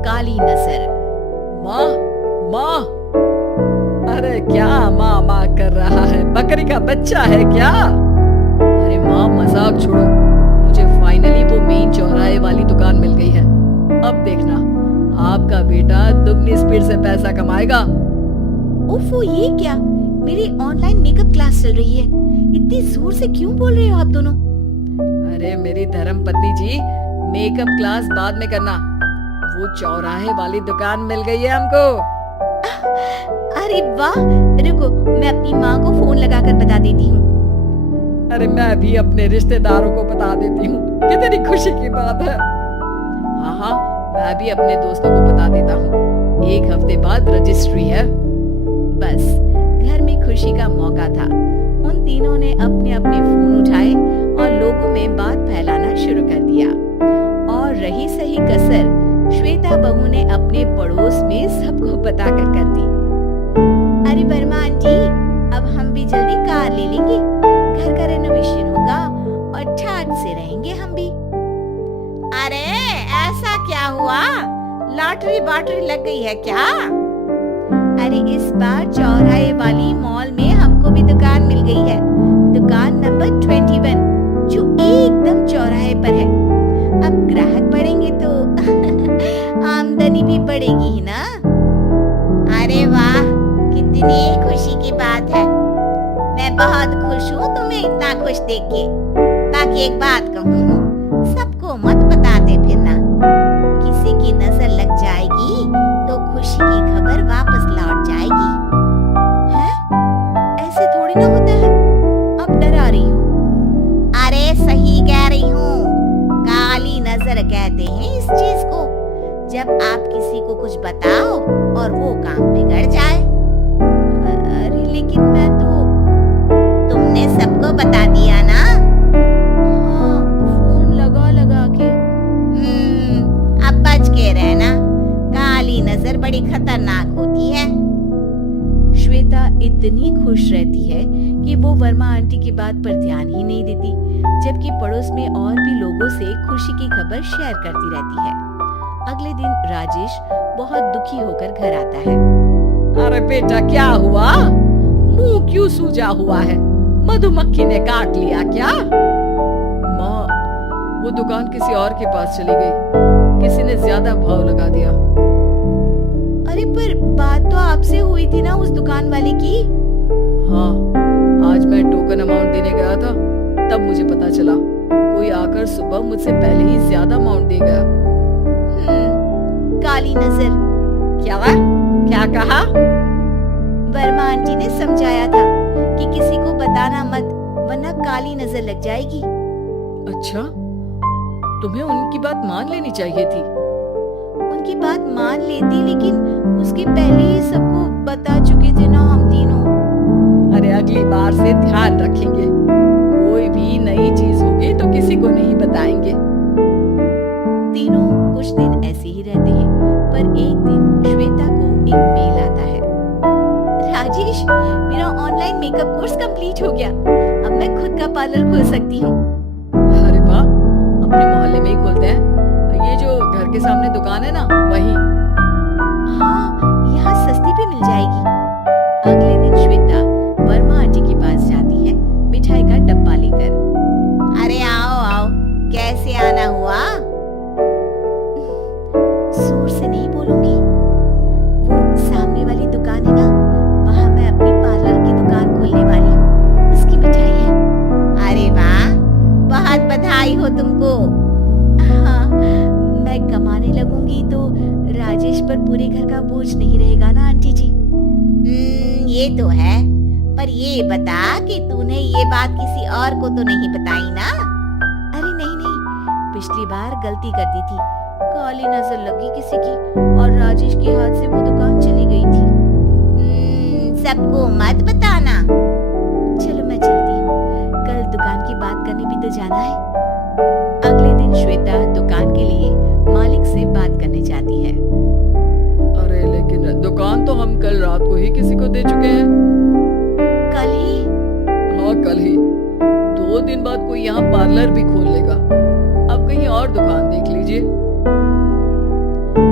काली नजर। माँ, माँ, अरे क्या माँ माँ कर रहा है? बकरी का बच्चा है क्या? अरे माँ मजाक छोड़ो, मुझे फाइनली वो मेन चौराहे वाली दुकान मिल गई है। अब देखना, आपका बेटा दुगनी स्पीड से पैसा कमाएगा। ओफो, ये क्या? मेरी ऑनलाइन मेकअप क्लास चल रही है। इतनी जोर से क्यों बोल रहे हो आप दोनों? अरे मेरी धर्म पत्नी जी, मेकअप क्लास बाद में करना, वो चौराहे वाली दुकान मिल गई है हमको। अरे वाह, रुको मैं अपनी माँ को फोन लगाकर बता देती हूँ। अरे मैं भी अपने रिश्तेदारों को बता देती हूँ, कितनी खुशी की बात है। हाँ हाँ, मैं भी अपने दोस्तों को बता देता हूँ, 1 हफ्ते बाद रजिस्ट्री है। बस घर में खुशी का मौका था। उन तीनों ने अपने अपने फोन उठाए और लोगों में बात फैलाना शुरू कर दिया। और रही सही कसर श्वेता बहू ने अपने पड़ोस में सबको बताकर कर दी। अरे वर्मा आंटी, अब हम भी जल्दी कार ले लेंगे, घर का रेनोवेशन होगा और ठाट से रहेंगे हम भी। अरे ऐसा क्या हुआ? लॉटरी बाटरी लग गई है क्या? अरे इस बार चौराहे वाली मॉल में हमको भी दुकान मिल गई है, दुकान नंबर 21, जो एकदम चौराहे पर है। अब ग्राहक बढ़ेंगे तो आमदनी भी बढ़ेगी ही ना। अरे वाह, कितनी खुशी की बात है। मैं बहुत खुश हूँ तुम्हें इतना खुश देख के। बाकी एक बात कहूँ, सबको मत बताते फिरना, किसी की नजर लग जाएगी तो खुशी की खबर वापस लौट जाएगी। हैं? ऐसे थोड़ी ना होता है। अब डरा रही हूँ। अरे सही कह रही हूँ, काली नजर कहते हैं इस चीज को, जब आप किसी को कुछ बताओ और वो काम बिगड़ जाए। अरे लेकिन मैं तो तुमने सबको बता दिया ना? हाँ, फोन लगा लगा के। अब बच के रहना, काली नजर बड़ी खतरनाक होती है। श्वेता इतनी खुश रहती है कि वो वर्मा आंटी की बात पर ध्यान ही नहीं देती, जबकि पड़ोस में और भी लोगों से खुशी की खबर शेयर करती रहती है। अगले दिन राजेश बहुत दुखी होकर घर आता है। अरे बेटा क्या हुआ? मुंह क्यों सूजा हुआ है? मधुमक्खी ने काट लिया क्या? माँ, वो दुकान किसी और के पास चली गई, किसी ने ज्यादा भाव लगा दिया। अरे पर बात तो आपसे हुई थी ना उस दुकान वाले की। हाँ, आज मैं टोकन अमाउंट देने गया था, तब मुझे पता चला कोई आकर सुबह मुझसे पहले ही ज्यादा अमाउंट दे गया। काली नजर। क्या कहा? वर्मा आंटी ने समझाया था कि किसी को बताना मत, वरना काली नजर लग जाएगी। अच्छा, तुम्हें उनकी बात मान लेनी चाहिए थी। उनकी बात मान लेती, लेकिन उसके पहले ही सबको बता चुके थे ना हम तीनों। अरे अगली बार से ध्यान रखेंगे, कोई भी नई चीज होगी तो किसी को नहीं बताएंगे। तीनों कुछ दिन ऐसे ही रहते हैं, पर एक दिन श्वेता को एक मेल आता है। राजेश, मेरा ऑनलाइन मेकअप कोर्स कंप्लीट हो गया, अब मैं खुद का पार्लर खोल सकती हूँ। अरे वाह, अपने मोहल्ले में ही खोलते हैं। ये जो घर के सामने दुकान है ना, वही। हाँ, यहाँ सस्ती भी मिल जाएगी। अगले दिन श्वेता वर्मा आंटी के पास जाती है, मिठाई का डब्बा लेकर। अरे आओ आओ, कैसे आना हुआ? जोर से नहीं बोलूंगी। वो सामने वाली दुकान है ना, वहाँ मैं अपनी पार्लर की दुकान खोलने वाली हूँ, उसकी मिठाई है। अरे वाह, बहुत बधाई हो तुमको। हाँ, मैं कमाने लगूंगी तो राजेश पर पूरे घर का बोझ नहीं रहेगा ना आंटी जी। ये तो है, पर ये बता कि तूने ये बात किसी और को तो नहीं बताई ना? अरे नहीं नहीं, पिछली बार गलती कर दी थी, काली नजर लगी किसी की और राजेश के हाथ से वो दुकान चली गई थी। सबको मत बताना। चलो मैं चलती हूँ, कल दुकान की बात करने भी तो जाना है। अगले दिन श्वेता दुकान के लिए मालिक से बात करने जाती है। अरे लेकिन दुकान तो हम कल रात को ही किसी को दे चुके हैं। कल ही? हाँ कल ही। 2 दिन बाद कोई यहाँ पार्लर भी खोल लेगा, अब कहीं और दुकान देख लीजिए।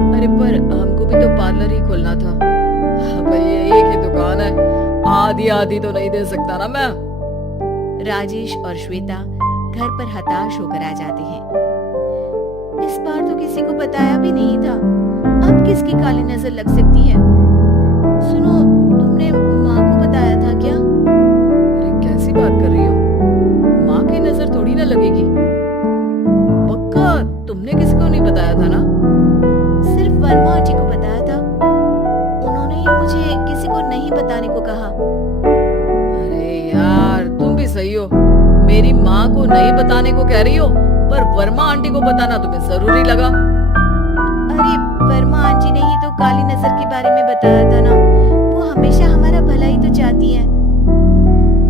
अरे पर पर हमको भी तो पार्लर ही खोलना था। भैया एक ही दुकान है, आधी आधी तो नहीं दे सकता ना मैं। राजेश और श्वेता घर पर हताश होकर आ जाते हैं। इस बार तो किसी को बताया भी नहीं था, अब किसकी काली नजर लग सकती है? सुनो, तुमने माँ को बताया था क्या? अरे कैसी बात कर रही हो, माँ की नजर थोड़ी ना लगेगी। पक्का तुमने किसी को नहीं बताया था ना? सिर्फ वर्मा आंटी को बताया था, उन्होंने ही मुझे किसी को नहीं बताने को कहा। अरे यार तुम भी सही हो, मेरी माँ को नहीं बताने को कह रही हो, पर वर्मा आंटी को बताना तुम्हें जरूरी लगा। अरे वर्मा आंटी ने ही तो काली नजर के बारे में बताया था ना, वो हमेशा हमारा भला ही तो चाहती है।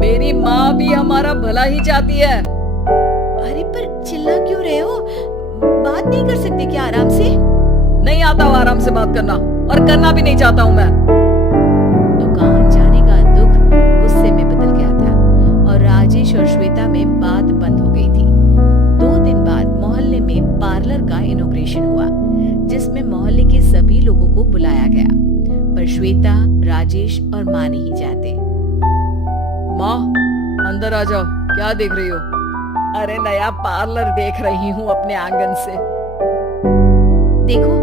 मेरी माँ भी हमारा भला ही चाहती है। अरे पर चिल्ला क्यों रहे हो? बात नहीं कर सकते क्या आराम से? नहीं आता हूँ आराम से बात करना, और करना भी नहीं चाहता हूँ मैं। दुकान जाने का दुख गुस्से में बदल गया था और राजेश और श्वेता में बात बंद हो गई थी। 2 दिन बाद मोहल्ले में पार्लर का इनॉग्रेशन हुआ, जिसमें मोहल्ले के सभी लोगों को बुलाया गया, पर श्वेता, राजेश और माँ नहीं जाते। माँ अंदर आ जाओ, क्या देख रही हो? अरे नया पार्लर देख रही हूँ अपने आंगन से। देखो,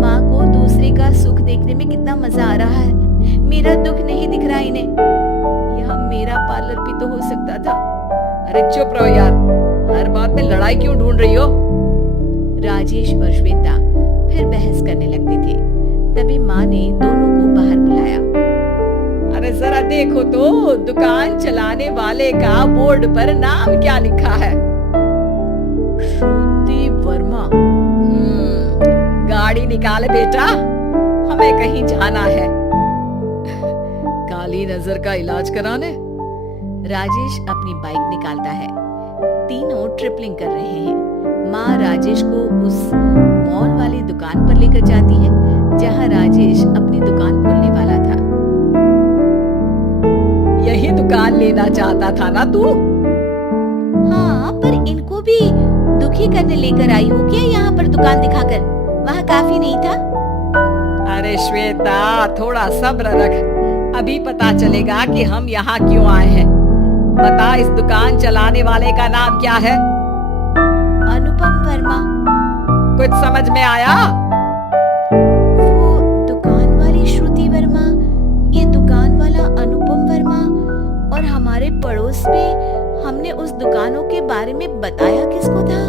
माँ को दूसरे का सुख देखने में कितना मजा आ रहा है, मेरा दुख नहीं दिख रहा इन्हें। यहाँ मेरा पार्लर भी तो हो सकता था। अरे चुप रहो यार, हर बात में लड़ाई क्यों ढूंढ रही हो? राजेश और श्वेता फिर बहस करने लगते थे। तभी माँ ने दोनों को बाहर बुलाया। अरे जरा देखो तो, दुकान चलाने वाले का बोर्ड पर नाम क्या लिखा है? श्रुति वर्मा। गाड़ी निकाले बेटा, हमें कहीं जाना है। काली नजर का इलाज कराने। राजेश अपनी बाइक निकालता है। तीनों ट्रिपलिंग कर रहे हैं। माँ राजेश को उस मॉल वाली दुकान पर लेकर जाती है जहाँ राजेश अपनी दुकान खोलने वाला था। यही दुकान लेना चाहता था ना तू? हाँ, पर इनको भी दुखी करने लेकर आई हो क्या यहाँ पर दुकान दिखाकर? वहाँ काफी नहीं था? अरे श्वेता थोड़ा सब्र रख, अभी पता चलेगा कि हम यहाँ क्यों आए हैं। बता, इस दुकान चलाने वाले का नाम क्या है? अनुपम वर्मा। कुछ समझ में आया? वो दुकान वाली श्रुति वर्मा, ये दुकान वाला अनुपम वर्मा, और हमारे पड़ोस में हमने उस दुकानों के बारे में बताया किसको था?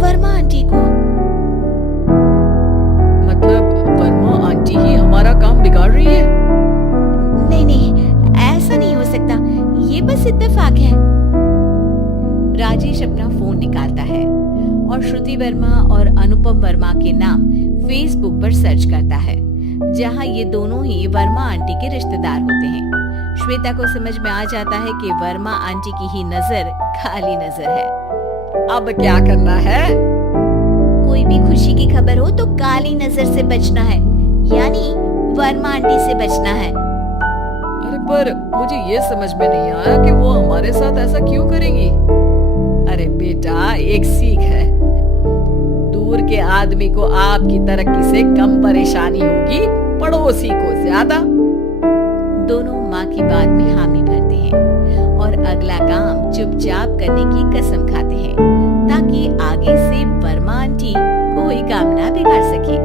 वर्मा आंटी को। मतलब वर्मा आंटी ही हमारा काम बिगाड़ रही है? नहीं नहीं, ऐसा नहीं हो सकता, ये बस इत्तेफाक है। राजेश अपना फोन निकालता है और श्रुति वर्मा और अनुपम वर्मा के नाम फेसबुक पर सर्च करता है, जहां ये दोनों ही वर्मा आंटी के रिश्तेदार होते हैं। श्वेता को समझ में आ जाता है कि वर्मा आंटी की ही नजर काली नजर है। अब क्या करना है? कोई भी खुशी की खबर हो तो काली नजर से बचना है, यानी वर्मा आंटी से बचना है। अरे पर मुझे ये समझ में नहीं आया कि वो हमारे साथ ऐसा क्यों करेंगी। अरे बेटा, एक सीख है, दूर के आदमी को आपकी तरक्की से कम परेशानी होगी, पड़ोसी को ज्यादा। दोनों माँ की बात में हामी भरते हैं और अगला काम चुपचाप करने की कसम खाते हैं, ताकि आगे से वर्मा आंटी कोई काम ना बिगाड़ सके।